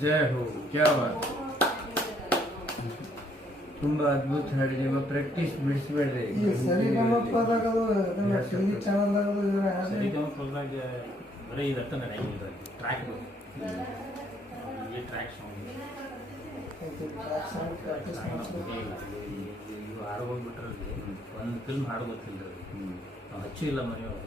जय हो, क्या बात, ತುಂಬಾ ಅದ್ಭುತ ಹಾಡಿದೀವಿ. ಪ್ರಾಕ್ಟೀಸ್ ಬಿಡಿಸಬೇಡ್ರಿ. ಈ ಸರಿಗಮಪದಾಗದು ಅದನ್ನ ಟಿವಿ ಚಾನೆಲ್ ದಾಗದು ಇದ್ರೆ ಸರಿಗಮಪದಾಗ ಬರೀ ಇದರ್ಥ ನಡೆಯಂಗಿಲ್ಲ. ಟ್ರ್ಯಾಕ್ ಈ ಟ್ರ್ಯಾಕ್ ಸಾಂಗ್ ಇವು ಹಾಡು ಹೋಗ್ಬಿಟ್ರಲ್ಲಿ ಒಂದು ಫಿಲ್ಮ್ ಹಾಡು ಗೊತ್ತಿಲ್ಲ, ನಾವು ಹಚ್ಚಿ ಇಲ್ಲ ಮನೆಯೊಳಗೆ.